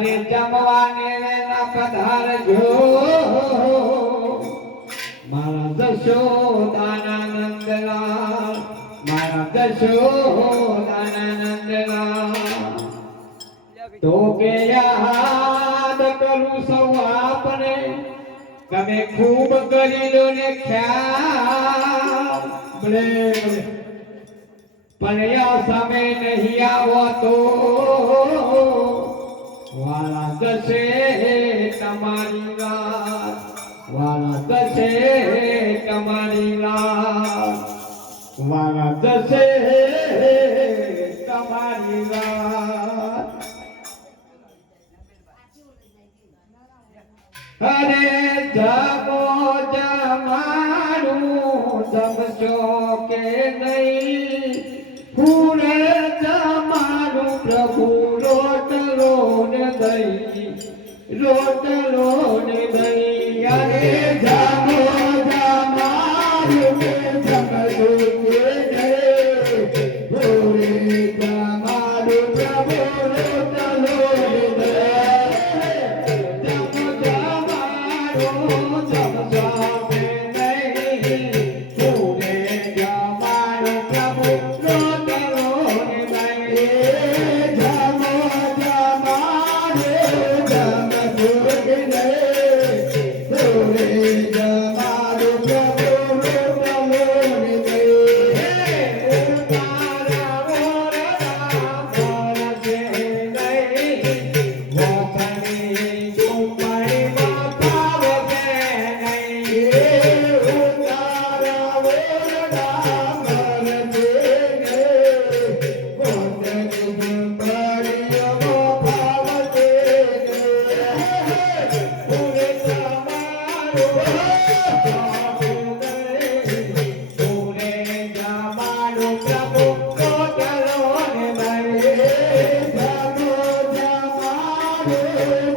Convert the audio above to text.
અરે જમવાને ના પધારજો મારા જશોદાના નંદલાલ મારા જશોદાના નંદલાલ તો કે યાદ કરું સૌ આપને તમે ખૂબ કરી લો ને ખ્યાલ પણ યા સામે નહીં આવો તો વાલા જશે તમારી વાત વાલા જશે તમારી વાત વાલા જશે તમારી વાત અરે જમો જમાડું જમશો કે નહીં ફૂલ જમાડું પ્રભુ રોટલો ને દહીં અરે જમો જમાડું જમશો કે નહીં ફૂલ જમાડું પ્રભુ રોટલો ને Oh